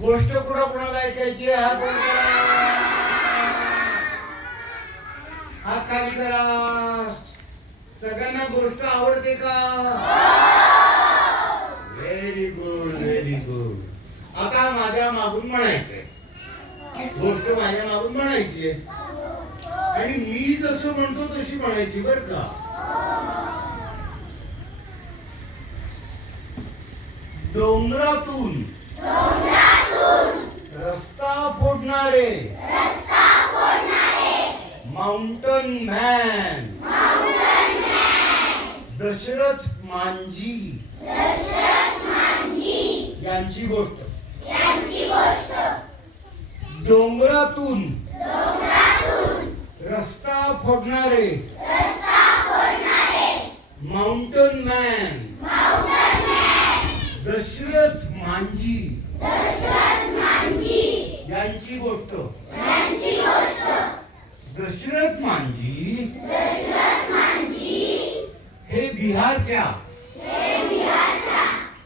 गोष्ट कुठं कुणाला ऐकायची हा हा वर करा? खाली करा. सगळ्यांना गोष्ट आवडते का? व्हेरी गुड व्हेरी गुड आता माझ्या मागून म्हणायचंय. गोष्ट माझ्या मागून म्हणायची आहे. आणि मी जसं म्हणतो तशी म्हणायची बर का? डोंगरातून रस्ता फोडणारे. माउंटन मॅन दशरथ मांजी यांची गोष्ट. डोंगरातून. रस्ता फोडणारे. माउंटन मॅन दशरथ मांजी. यांची गोष्ट. दशरथ मांजी. हे बिहारच्या.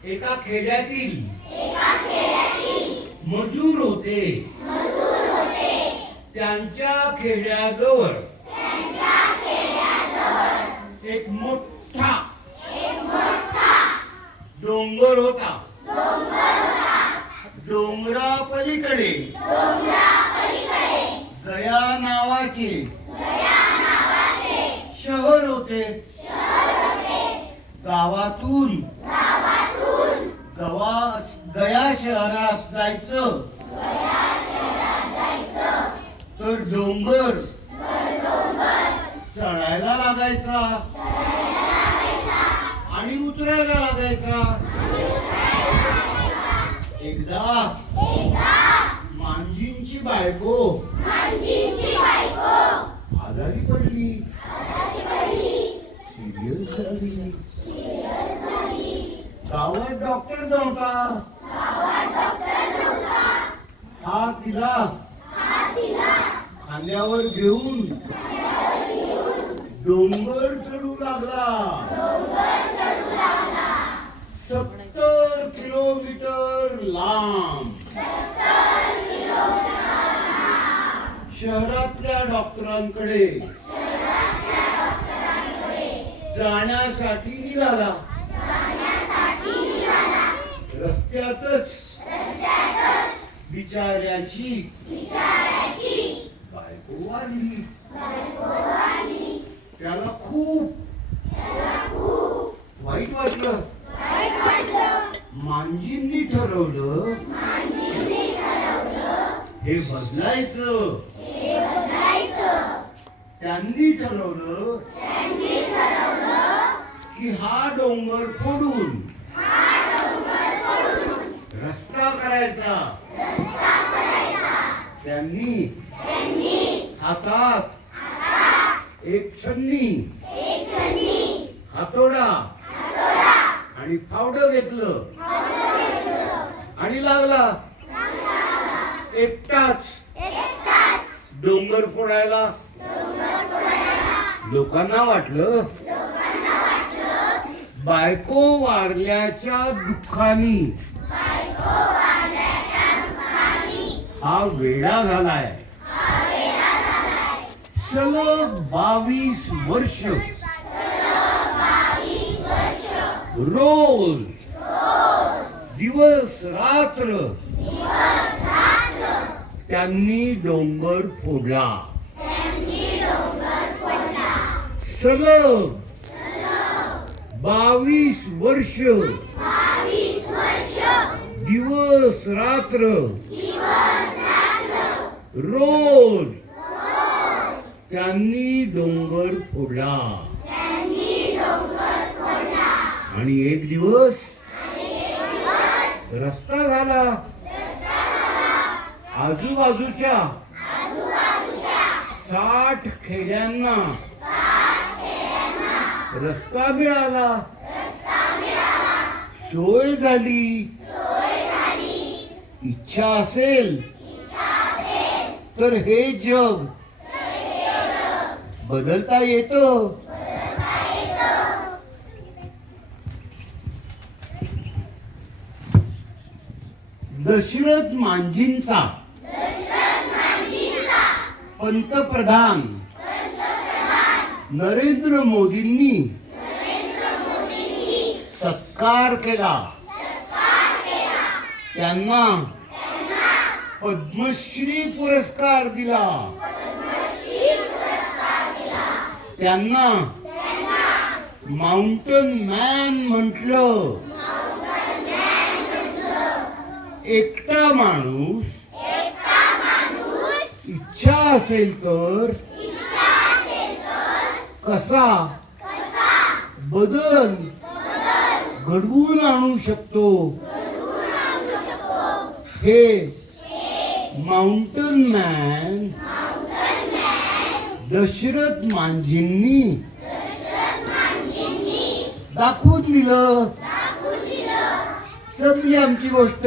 एका खेड्यातील. मजूर होते. त्यांच्या खेड्याजवळ एक मोठा डोंगर होता डोंगरा पलीकडे गया नावाचे. शहर होते. गावातून. गवा गया शहरात जायचं. तर डोंगर. चढायला लागायचा. आणि उतरायला लागायचा. एकदा. मांजींची बायको. झाली गावात डॉक्टर नव्हता हा तिला. खांद्यावर घेऊन डोंगर चढू लागला. सत्तर किलोमीटर लांब. शहरातल्या डॉक्टरांकडे. जाण्यासाठी निघाला. रस्त्यातच बिचाऱ्याची बायको वारली त्याला खूप वाईट वाटलं. मांजींनी ठरवलं हे बदलायचं. त्यांनी ठरवलं. की हा डोंगर फोडून रस्ता करायचा. त्यांनी हातात एक छन्नी हातोडा आणि फावड घेतलं. आणि लागला एकटाच डोंगर फोडायला लोकांना वाटलं बायको वारल्याच्या दुःखानी. हा वेडा झालाय. सलग बावीस वर्ष. रोज. दिवस रात्र. त्यांनी डोंगर फोडला. सलग बावीस वर्ष. दिवस रात्र. रोज. त्यांनी डोंगर फोडला. आणि एक दिवस. रस्ता झाला. आजूबाजूच्या साठ खेड्यांना. रस्ता मिळाला. सोय झाली. इच्छा असेल तर हे जग बदलता येतं. दशरथ मांजींचा पंतप्रधान नरेंद्र मोदींनी सत्कार केला. त्यांना पद्मश्री पुरस्कार दिला. त्यांना माउंटन मॅन म्हटलं. एकटा माणूस. इच्छा असेल तर कसा? बदल. घडवून आणू शकतो. हे माउंटन मॅन दशरथ मांजींनी दाखवून दिलं. संपली आमची गोष्ट?